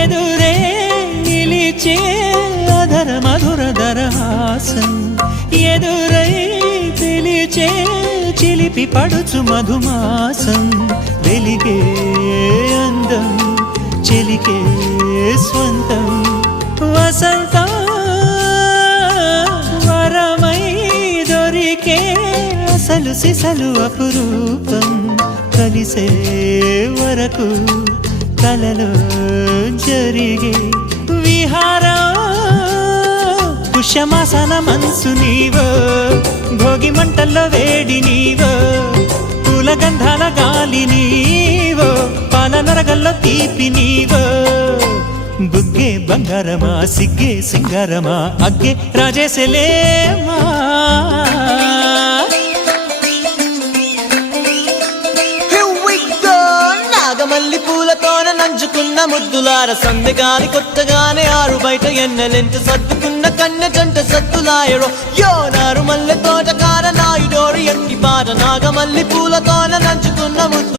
ఎదురే నిలిచే అధర మధుర దరహాసం ఎదురై పిలిచే చిలిపి పడుచు మధుమాసం వెలిగే అందం చెలికే స్వంతం వసంతం వరమై దొరికే అసలు సిసలు అపురూపం కలిసే వరకు కలలో జరిగే విహారం పుష్యమాసన మనసు నీవో భోగి మంటల్లో వేడి నీవో పూల గంధాల గాలి నీవో పాల నరగల్లో తీపి నీవో బుగ్గే బంగారమా సిగ్గే సింగారమా అగ్గే రాజేసలేమా మల్లి పూలతోన నంచుకున్న ముద్దులార సందెగాని కొత్తగానే ఆరు బయట ఎన్నెలెంట సర్దుకున్న కన్నె జంట సత్తులాయరో యో నారు మల్లె తోట కార నాయుడోరు ఎట్టి పాట నాగమల్లి పూలతోన నంచుకున్న